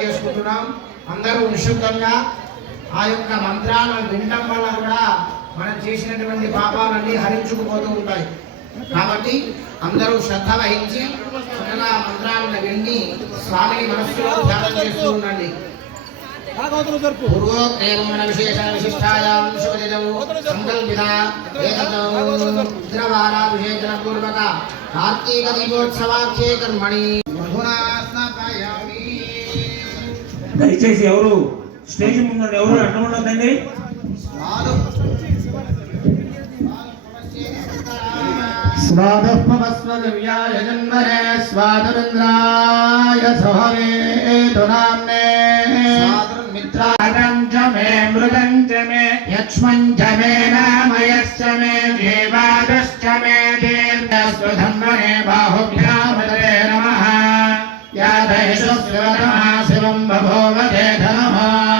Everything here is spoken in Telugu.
చేసుకుంటున్నాం. అందరూ నిశ్శబ్దంగా ఆ యొక్క మంత్రాలను వినడం వల్ల కూడా మనం చేసినటువంటి పాపాలన్నీ హరించుకుపోతూ ఉంటాయి. కాబట్టి అందరూ శ్రద్ధ వహించి మంత్రాలను విని స్వామిని మనస్సులో ధ్యానం చేస్తూ ఉండండి. దయచేసి ఎవరు? స్టేజ్ ముందు ఎవరు అడ్డం ఉండదండి స్వాదఃపవస్వదివ్యాయ జన్మనే స్వాదురింద్రాయ సహవేతు నామ్నే यक्ष्मञ्च मे रामयश्च मे देवादश्च मे देर्यस्वधन्वने बाहुभ्यामदे नमः। यादैशस्व नमः शिवम् बभोवधे धनमः